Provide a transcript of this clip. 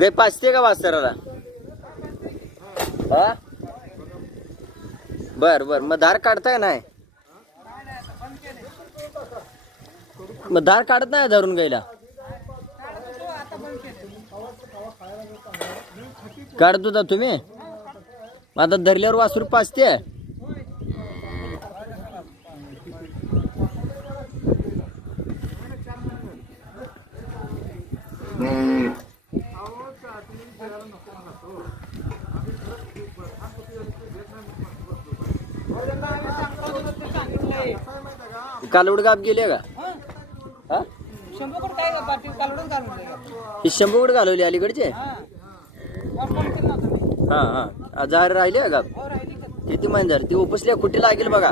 गाय पाचते का वासराला? हा बर बर, मग धार काढताय नाही? मग धार काढत नाही धरून गायला? काढत होता तुम्ही? मग आता धरल्यावर वासरू पाचते? कालवड गाप गेले का? हा ही शंभूकड घालवली अलीकडचे? हा हा, जार राहिले का गाप? किती महिने झाले? ती उपसल्या कुठे लागेल बघा.